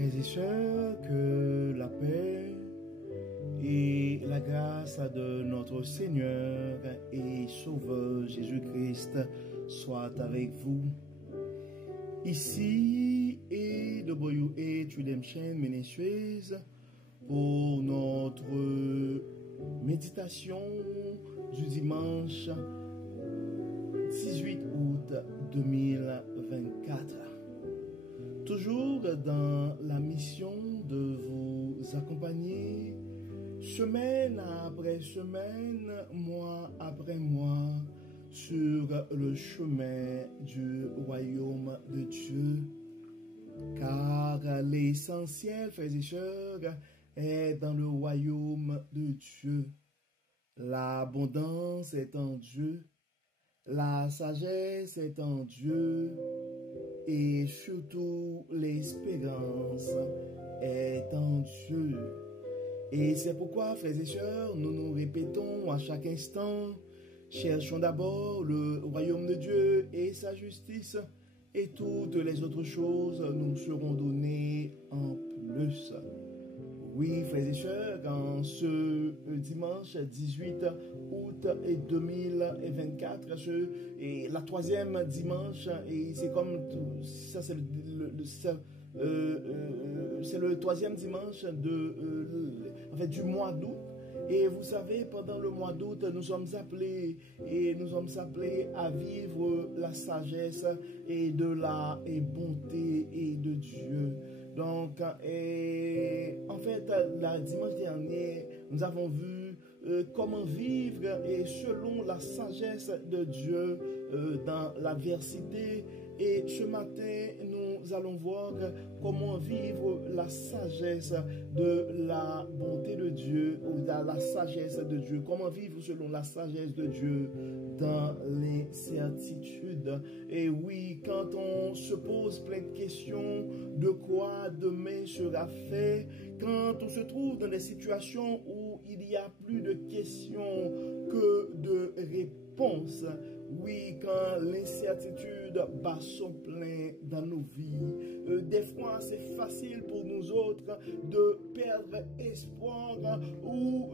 Frères et sœurs, que la paix et la grâce de notre Seigneur et Sauveur Jésus-Christ soient avec vous. Ici est WH Redemption Ministries pour notre méditation du dimanche 18 août 2024. Toujours dans la mission de vous accompagner semaine après semaine, mois après mois, sur le chemin du royaume de Dieu. Car l'essentiel, frères et sœurs, est dans le royaume de Dieu. L'abondance est en Dieu, la sagesse est en Dieu, et surtout l'espérance est en Dieu. Et c'est pourquoi, frères et sœurs, nous nous répétons à chaque instant, cherchons d'abord le royaume de Dieu et sa justice, et toutes les autres choses nous seront données en plus. Oui, frères et sœurs, en ce dimanche 18 août 2024, et la troisième dimanche, et c'est comme ça, c'est le troisième dimanche du mois d'août. Et vous savez, pendant le mois d'août, nous sommes appelés à vivre la sagesse et de la bonté et de Dieu. Donc, en fait, la dimanche dernier, nous avons vu comment vivre et selon la sagesse de Dieu dans l'adversité. Et ce matin, nous allons voir comment vivre la sagesse de la bonté de Dieu, ou dans la sagesse de Dieu. Comment vivre selon la sagesse de Dieu dans l'incertitude. Et oui, quand on se pose plein de questions de quoi demain sera fait, quand on se trouve dans des situations où il y a plus de questions que de réponses, oui, quand l'incertitude bat son plein dans nos vies, des fois c'est facile pour nous autres de perdre espoir ou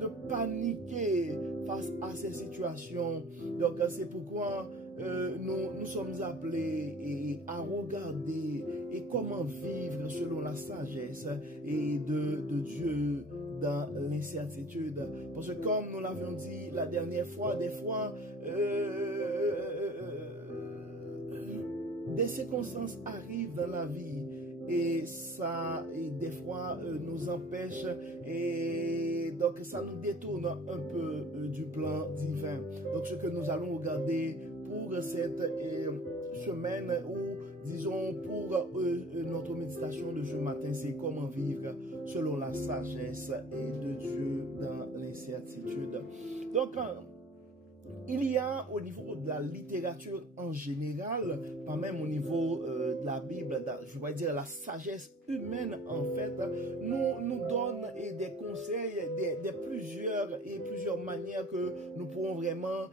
de paniquer face à ces situations. Donc c'est pourquoi nous sommes appelés à regarder et comment vivre selon la sagesse et de Dieu dans l'incertitude. Parce que comme nous l'avions dit la dernière fois, des fois, des circonstances arrivent dans la vie et ça, des fois, nous empêche et donc ça nous détourne un peu du plan divin. Donc ce que nous allons regarder pour cette semaine ou disons pour notre méditation de ce matin, c'est comment vivre selon la sagesse et de Dieu dans l'incertitude. Donc, il y a au niveau de la littérature en général, pas même au niveau de la Bible, je vais dire la sagesse humaine en fait, nous donne des conseils, plusieurs manières que nous pourrons vraiment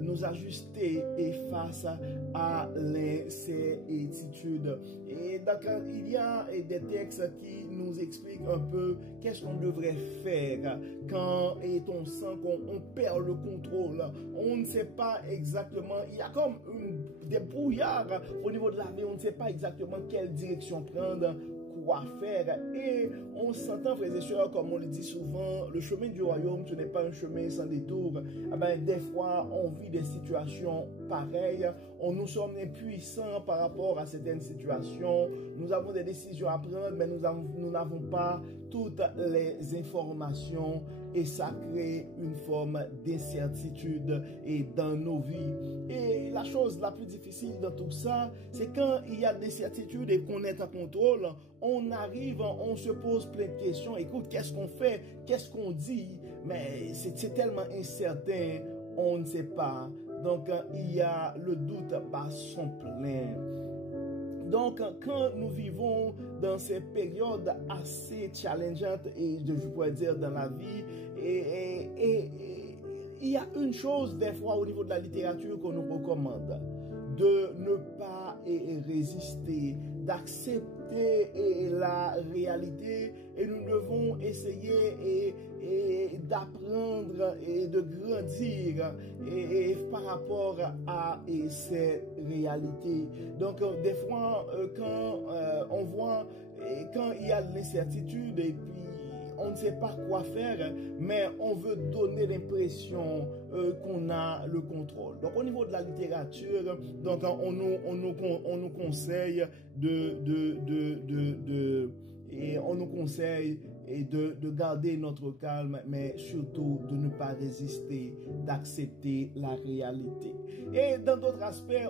nous ajuster et face à l'incertitude. Et donc il y a des textes qui nous expliquent un peu qu'est-ce qu'on devrait faire quand on sent qu'on perd le contrôle. On ne sait pas exactement, il y a comme des brouillards au niveau de la vie, on ne sait pas exactement quelle direction prendre, quoi faire. Et on s'entend, frères et sœurs, comme on le dit souvent, le chemin du royaume, ce n'est pas un chemin sans détour. Des fois, on vit des situations pareilles. Nous sommes impuissants par rapport à certaines situations. Nous avons des décisions à prendre, mais nous n'avons pas toutes les informations. Et ça crée une forme d'incertitude et dans nos vies. Et la chose la plus difficile dans tout ça, c'est quand il y a des certitudes et qu'on est en contrôle, on arrive, on se pose plein de questions. Écoute, qu'est-ce qu'on fait? Qu'est-ce qu'on dit? Mais c'est tellement incertain, on ne sait pas. Donc, il y a le doute par son plein. Donc, quand nous vivons dans ces périodes assez challengeantes, et je pourrais dire dans la vie, il y a une chose des fois au niveau de la littérature qu'on nous recommande, de ne pas résister, d'accepter la réalité, et nous devons essayer d'apprendre et de grandir par rapport à ces réalités. Donc des fois quand on voit quand il y a de l'incertitude et puis on ne sait pas quoi faire, mais on veut donner l'impression qu'on a le contrôle. Donc au niveau de la littérature, donc on nous conseille on nous conseille de garder notre calme, mais surtout de ne pas résister, d'accepter la réalité. Et dans d'autres aspects,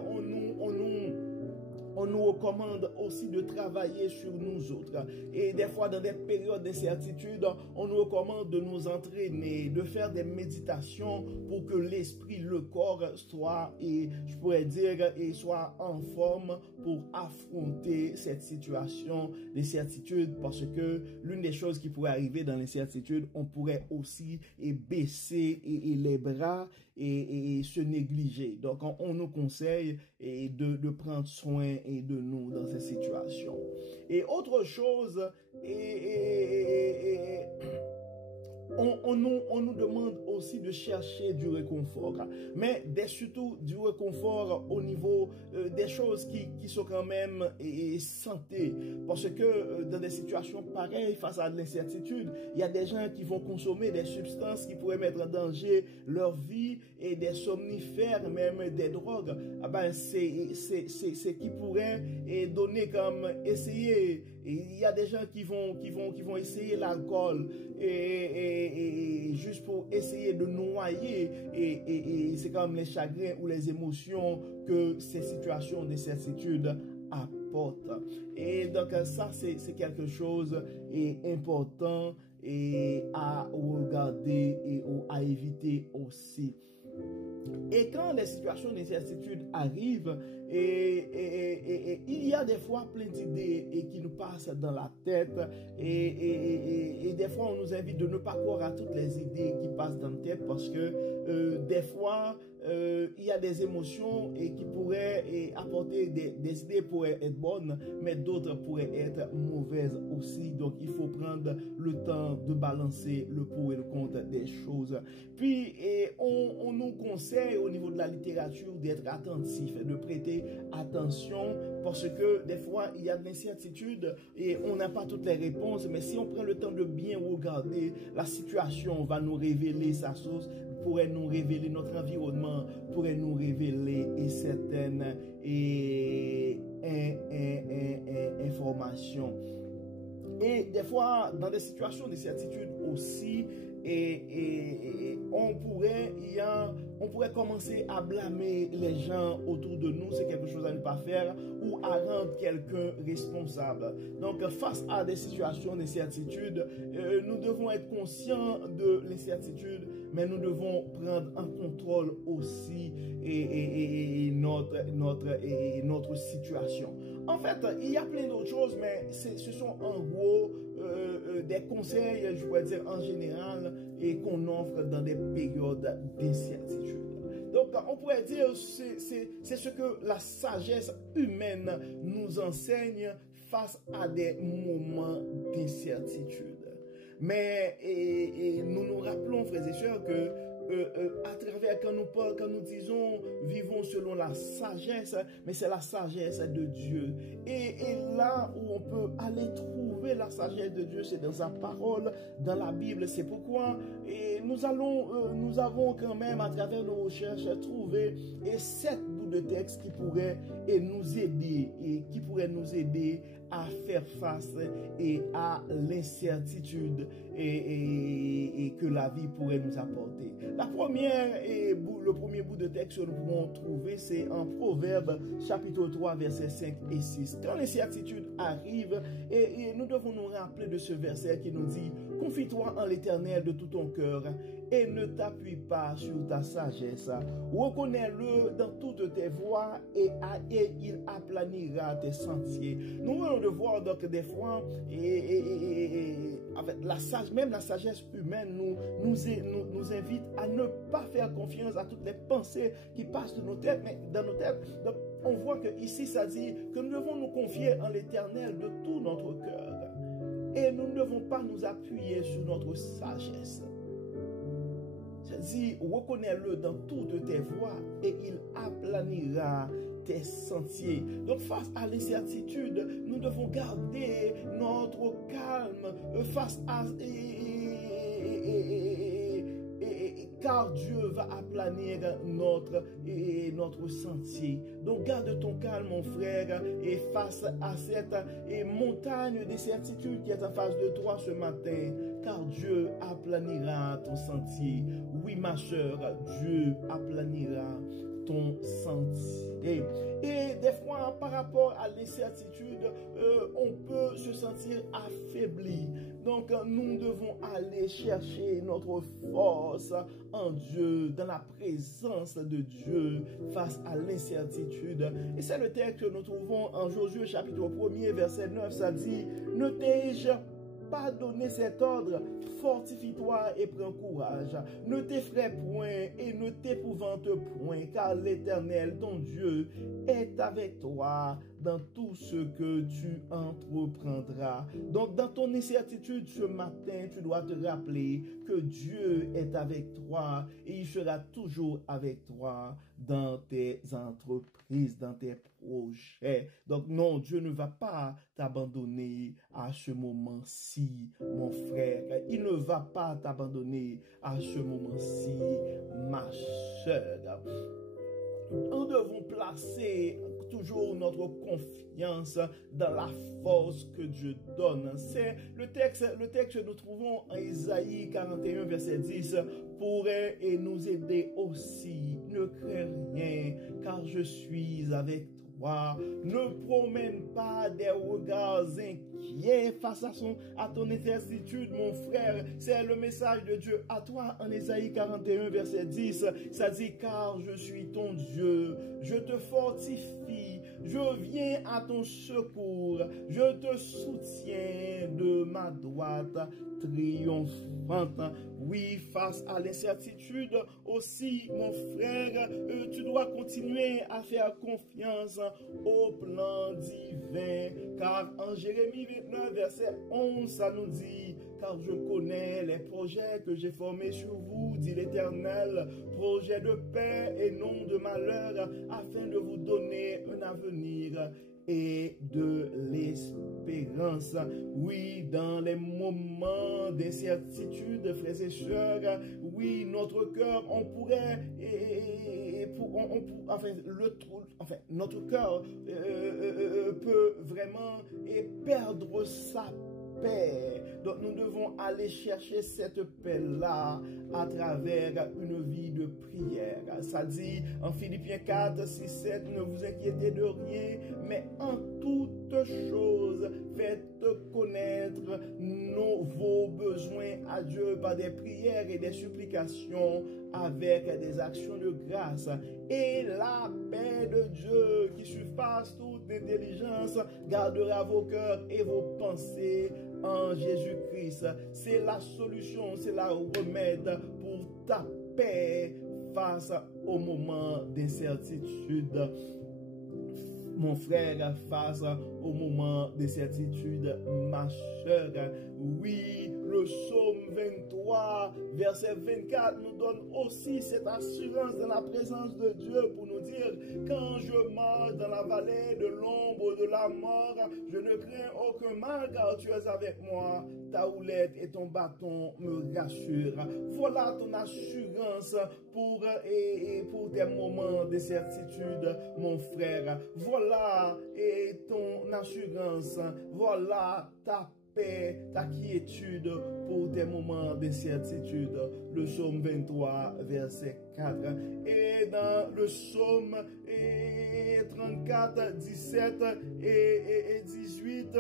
on nous recommande aussi de travailler sur nous autres. Et des fois, dans des périodes d'incertitude, on nous recommande de nous entraîner, de faire des méditations pour que l'esprit, le corps soit, et je pourrais dire, soit en forme pour affronter cette situation d'incertitude. Parce que l'une des choses qui pourrait arriver dans l'incertitude, on pourrait aussi baisser les bras et se négliger. Donc, on nous conseille de prendre soin de nous dans ces situations. Et autre chose, on nous demande aussi de chercher du réconfort, mais surtout du réconfort au niveau des choses qui sont quand même santé, parce que dans des situations pareilles, face à de l'incertitude, il y a des gens qui vont consommer des substances qui pourraient mettre en danger leur vie, et des somnifères, même des drogues. C'est qui pourrait donner comme essayer. Il y a des gens qui vont essayer l'alcool et juste pour essayer de noyer, et c'est comme les chagrins ou les émotions que ces situations d'incertitude apportent. Et donc ça, c'est quelque chose important à regarder et à éviter aussi. Et quand les situations d'incertitude arrivent, il y a des fois plein d'idées qui nous passent dans la tête, et des fois on nous invite de ne pas croire à toutes les idées qui passent dans la tête, parce que des fois il y a des émotions qui pourraient apporter des idées pourraient être bonnes, mais d'autres pourraient être mauvaises aussi. Donc il faut prendre le temps de balancer le pour et le contre des choses. Puis on nous conseille au niveau de la littérature d'être attentif, de prêter attention, parce que des fois il y a de l'incertitude et on n'a pas toutes les réponses, mais si on prend le temps de bien regarder, la situation va nous révéler sa source, pourrait nous révéler notre environnement, pourrait nous révéler certaines informations. Et des fois, dans des situations d'incertitude aussi, on pourrait commencer à blâmer les gens autour de nous, c'est quelque chose à ne pas faire, ou à rendre quelqu'un responsable. Donc, face à des situations d'incertitude, nous devons être conscients de l'incertitude, mais nous devons prendre en contrôle aussi notre situation. En fait, il y a plein d'autres choses, mais ce sont en gros des conseils, je pourrais dire en général, et qu'on offre dans des périodes d'incertitude. Donc, on pourrait dire c'est ce que la sagesse humaine nous enseigne face à des moments d'incertitude. Mais nous nous rappelons, frères et sœurs, que à travers quand nous disons vivons selon la sagesse, mais c'est la sagesse de Dieu. Et là où on peut aller trouver la sagesse de Dieu, c'est dans sa parole, dans la Bible. C'est pourquoi nous avons quand même à travers nos recherches trouvé 7 bouts de texte qui pourraient nous aider à faire face à l'incertitude et que la vie pourrait nous apporter. Le premier bout de texte que nous pouvons trouver, c'est en Proverbes chapitre 3 versets 5 et 6. Quand l'incertitude arrive, et nous devons nous rappeler de ce verset qui nous dit: confie-toi en l'Éternel de tout ton cœur et ne t'appuie pas sur ta sagesse. Reconnais-le dans toutes tes voies et il aplanira tes sentiers. Nous venons de voir donc des fois, avec même la sagesse humaine nous invite à ne pas faire confiance à toutes les pensées qui passent dans nos têtes. Donc, on voit que ici, ça dit que nous devons nous confier en l'Éternel de tout notre cœur. Et nous ne devons pas nous appuyer sur notre sagesse. Ça dit, reconnais-le dans toutes tes voies et il aplanira tes sentiers. Donc face à l'incertitude, nous devons garder notre calme face à... car Dieu va aplanir notre sentier. Donc garde ton calme, mon frère, et face à cette montagne d'incertitude qui est en face de toi ce matin, car Dieu aplanira ton sentier. Oui, ma soeur, Dieu aplanira ton sentier. Et des fois, par rapport à l'incertitude, on peut se sentir affaibli. Donc, nous devons aller chercher notre force en Dieu, dans la présence de Dieu, face à l'incertitude. Et c'est le texte que nous trouvons en Josué chapitre 1er, verset 9, ça dit, « Ne t'ai-je pas donné cet ordre, fortifie-toi et prends courage. Ne t'effraie point et ne t'épouvante point, car l'Éternel, ton Dieu, est avec toi dans tout ce que tu entreprendras. » Donc, dans ton incertitude ce matin, tu dois te rappeler que Dieu est avec toi et il sera toujours avec toi dans tes entreprises, dans tes projets. Donc, non, Dieu ne va pas t'abandonner à ce moment-ci, mon frère. Il ne va pas t'abandonner à ce moment-ci, ma soeur. Nous devons placer toujours notre confiance dans la force que Dieu donne. C'est le texte que nous trouvons en Isaïe 41, verset 10, pourrait et nous aider aussi. Ne crains rien, car je suis avec toi. Ne promène pas des regards inquiets face à ton incertitude, mon frère. C'est le message de Dieu à toi en Isaïe 41, verset 10. Ça dit, car je suis ton Dieu, je te fortifie, je viens à ton secours, je te soutiens de ma droite triomphante. Oui, face à l'incertitude aussi, mon frère, tu dois continuer à faire confiance au plan divin, car en Jérémie 29, verset 11, ça nous dit, car je connais les projets que j'ai formés sur vous, dit l'Éternel, projets de paix et non de malheur, afin de vous donner un avenir et de l'espérance. Oui, dans les moments d'incertitude, frères et sœurs, oui, notre cœur, on pourrait, notre cœur peut vraiment perdre sa paix. Donc nous devons aller chercher cette paix-là à travers une vie de prière. Ça dit en Philippiens 4, 6, 7, ne vous inquiétez de rien, mais en toutes choses, faites connaître vos besoins à Dieu par des prières et des supplications avec des actions de grâce. Et la paix de Dieu qui surpasse toute intelligence gardera vos cœurs et vos pensées en Jésus-Christ. C'est la solution, c'est la remède pour ta paix face au moment d'incertitude. Mon frère, face au moment d'incertitude, ma soeur. Oui, le psaume 23, verset 24 nous donne aussi cette assurance dans la présence de Dieu pour nous dire, quand je marche dans la vallée de l'ombre de la mort, je ne crains aucun mal car tu es avec moi. Ta houlette et ton bâton me rassurent. Voilà ton assurance pour tes moments d'incertitude, mon frère. Voilà ton assurance. Voilà ta paix, ta quiétude pour tes moments d'incertitude. Le psaume 23, verset 4. Et dans le psaume 34, 17 et 18,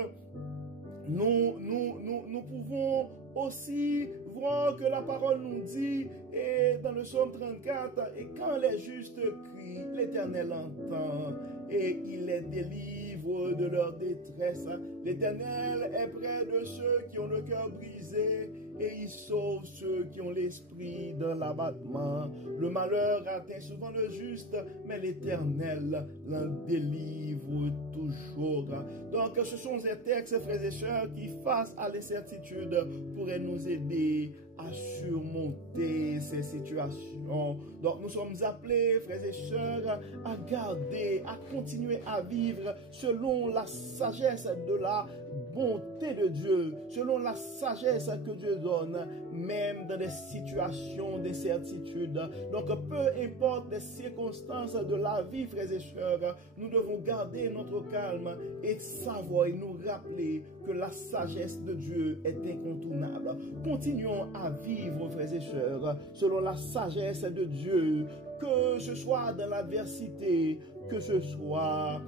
nous pouvons aussi voir que la parole nous dit, et dans le psaume 34, et quand les justes crient, l'Éternel entend et il les délivre délivre de leur détresse. L'Éternel est près de ceux qui ont le cœur brisé et il sauve ceux qui ont l'esprit dans l'abattement. Le malheur atteint souvent le juste, mais l'Éternel l'en délivre toujours. Donc, ce sont ces textes, frères et sœurs, qui, face à l'incertitude, pourraient nous aider à surmonter ces situations. Donc, nous sommes appelés, frères et sœurs, à garder, à continuer à vivre selon la sagesse de la bonté de Dieu, selon la sagesse que Dieu donne, même dans des situations d'incertitude. Donc, peu importe les circonstances de la vie, frères et sœurs, nous devons garder notre calme et savoir et nous rappeler que la sagesse de Dieu est incontournable. Continuons à vivre, frères et sœurs, selon la sagesse de Dieu, que ce soit dans l'adversité, que ce soit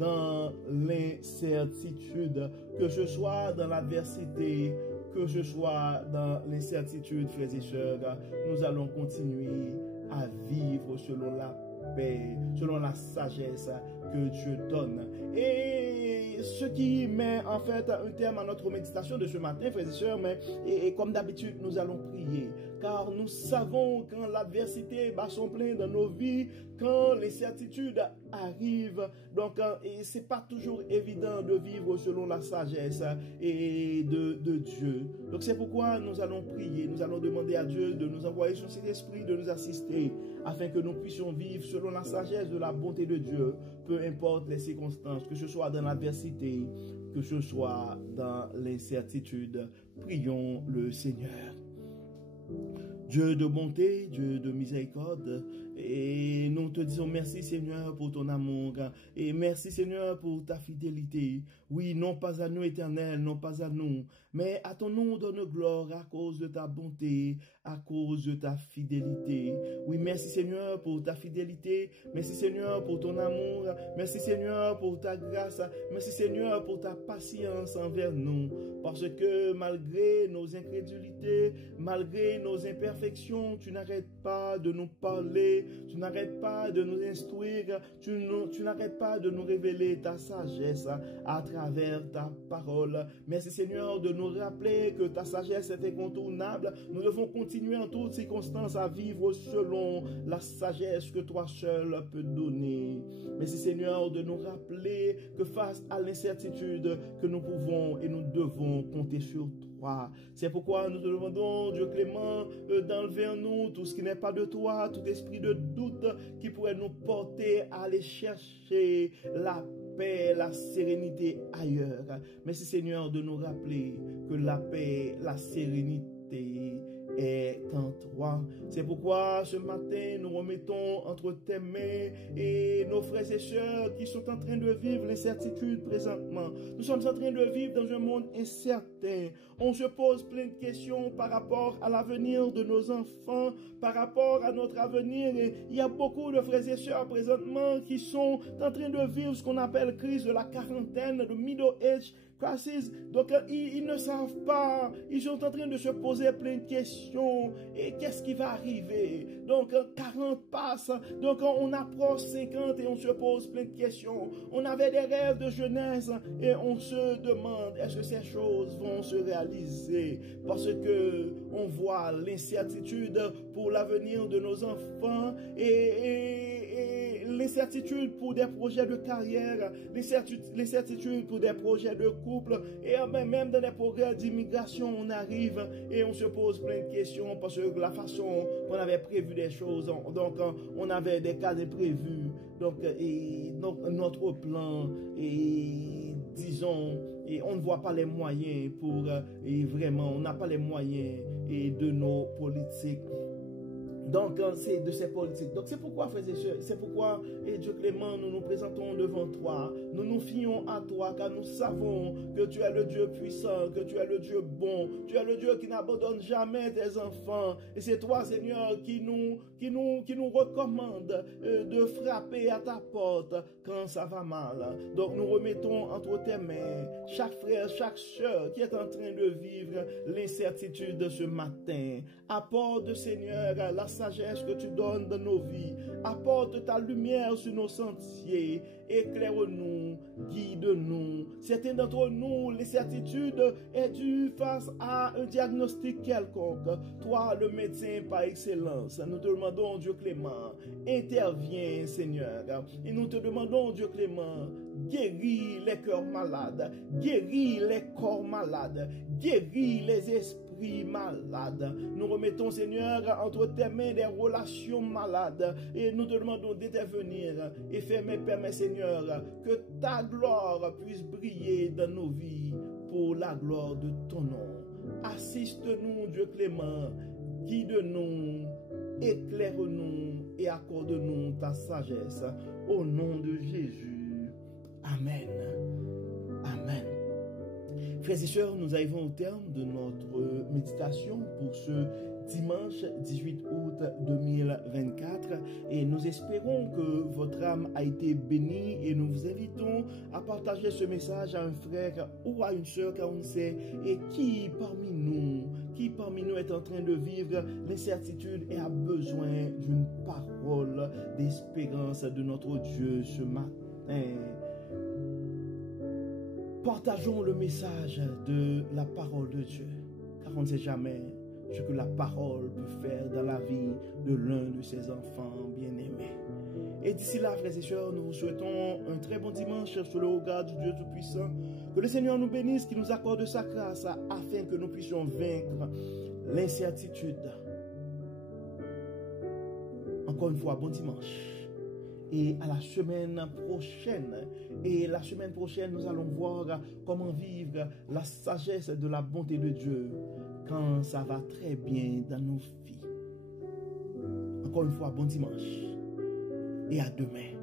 dans l'incertitude, que ce soit dans l'adversité, que ce soit dans l'incertitude, frères et sœurs, nous allons continuer à vivre selon la paix, selon la sagesse que Dieu donne. Et ce qui met en fait un terme à notre méditation de ce matin, frères et sœurs, et comme d'habitude, nous allons prier, car nous savons quand l'adversité bat son plein dans nos vies, quand l'incertitude arrive, donc c'est pas toujours évident de vivre selon la sagesse et de Dieu. Donc c'est pourquoi nous allons prier, nous allons demander à Dieu de nous envoyer son Saint-Esprit, de nous assister, afin que nous puissions vivre selon la sagesse de la bonté de Dieu, peu importe les circonstances, que ce soit dans l'adversité, que ce soit dans l'incertitude. Prions le Seigneur. Dieu de bonté, Dieu de miséricorde, et nous te disons merci Seigneur pour ton amour, et merci Seigneur pour ta fidélité. Oui, non pas à nous éternel, non pas à nous, mais à ton nom donne gloire à cause de ta bonté, à cause de ta fidélité. Oui, merci Seigneur pour ta fidélité, merci Seigneur pour ton amour, merci Seigneur pour ta grâce, merci Seigneur pour ta patience envers nous, parce que malgré nos incrédulités, malgré nos imperfections, tu n'arrêtes pas de nous parler, tu n'arrêtes pas de nous instruire, tu n'arrêtes pas de nous révéler ta sagesse à travers ta parole. Merci Seigneur de nous rappeler que ta sagesse est incontournable. Nous devons continuer en toutes circonstances à vivre selon la sagesse que toi seul peux donner. Merci Seigneur de nous rappeler que face à l'incertitude, que nous pouvons et nous devons compter sur toi. C'est pourquoi nous te demandons, Dieu clément, d'enlever en nous tout ce qui n'est pas de toi, tout esprit de doute qui pourrait nous porter à aller chercher la paix, la sérénité ailleurs. Merci Seigneur de nous rappeler que la paix, la sérénité est en toi. C'est pourquoi ce matin nous remettons entre tes mains et nos frères et sœurs qui sont en train de vivre l'incertitude présentement. Nous sommes en train de vivre dans un monde incertain. On se pose plein de questions par rapport à l'avenir de nos enfants, par rapport à notre avenir. Et il y a beaucoup de frères et sœurs présentement qui sont en train de vivre ce qu'on appelle crise de la quarantaine, de middle age crisis. Donc ils ne savent pas, ils sont en train de se poser plein de questions. Et qu'est-ce qui va arriver? Donc 40 passent, donc on approche 50 et on se pose plein de questions. On avait des rêves de jeunesse et on se demande est-ce que ces choses vont se réaliser, parce que on voit l'incertitude pour l'avenir de nos enfants et l'incertitude pour des projets de carrière, l'incertitude pour des projets de couple, et même dans des progrès d'immigration, on arrive et on se pose plein de questions parce que la façon qu'on avait prévu des choses, donc on avait des cas imprévus, donc notre plan, et disons, et on ne voit pas les moyens pour, et vraiment, on n'a pas les moyens et de nos politiques. Donc, c'est de ces politiques. Donc, c'est pourquoi, frères et sœurs, c'est pourquoi, et Dieu clément, nous nous présentons devant toi. Nous nous fions à toi, car nous savons que tu es le Dieu puissant, que tu es le Dieu bon, tu es le Dieu qui n'abandonne jamais tes enfants. Et c'est toi, Seigneur, qui nous recommande de frapper à ta porte quand ça va mal. Donc, nous remettons entre tes mains chaque frère, chaque sœur qui est en train de vivre l'incertitude de ce matin. Apporte, Seigneur, la sagesse que tu donnes dans nos vies. Apporte ta lumière sur nos sentiers. Éclaire-nous, guide-nous. Certains d'entre nous, les certitudes est due face à un diagnostic quelconque. Toi, le médecin par excellence, nous te demandons, Dieu clément, interviens, Seigneur. Et nous te demandons, Dieu clément, guéris les cœurs malades, guéris les corps malades, guéris les esprits malades. Nous remettons, Seigneur, entre tes mains des relations malades et nous te demandons d'intervenir et permets, Seigneur, que ta gloire puisse briller dans nos vies pour la gloire de ton nom. Assiste-nous, Dieu clément, guide-nous, éclaire-nous et accorde-nous ta sagesse. Au nom de Jésus. Amen. Amen. Frères et sœurs, nous arrivons au terme de notre méditation pour ce dimanche 18 août 2024 et nous espérons que votre âme a été bénie et nous vous invitons à partager ce message à un frère ou à une sœur car on sait et qui parmi nous est en train de vivre l'incertitude et a besoin d'une parole d'espérance de notre Dieu ce matin. Partageons le message de la parole de Dieu, car on ne sait jamais ce que la parole peut faire dans la vie de l'un de ses enfants bien-aimés. Et d'ici là, frères et sœurs, nous vous souhaitons un très bon dimanche sous le regard du Dieu Tout-Puissant. Que le Seigneur nous bénisse, qu'il nous accorde sa grâce afin que nous puissions vaincre l'incertitude. Encore une fois, bon dimanche. Et à la semaine prochaine. Et la semaine prochaine, nous allons voir comment vivre la sagesse de la bonté de Dieu quand ça va très bien dans nos vies. Encore une fois, bon dimanche. Et à demain.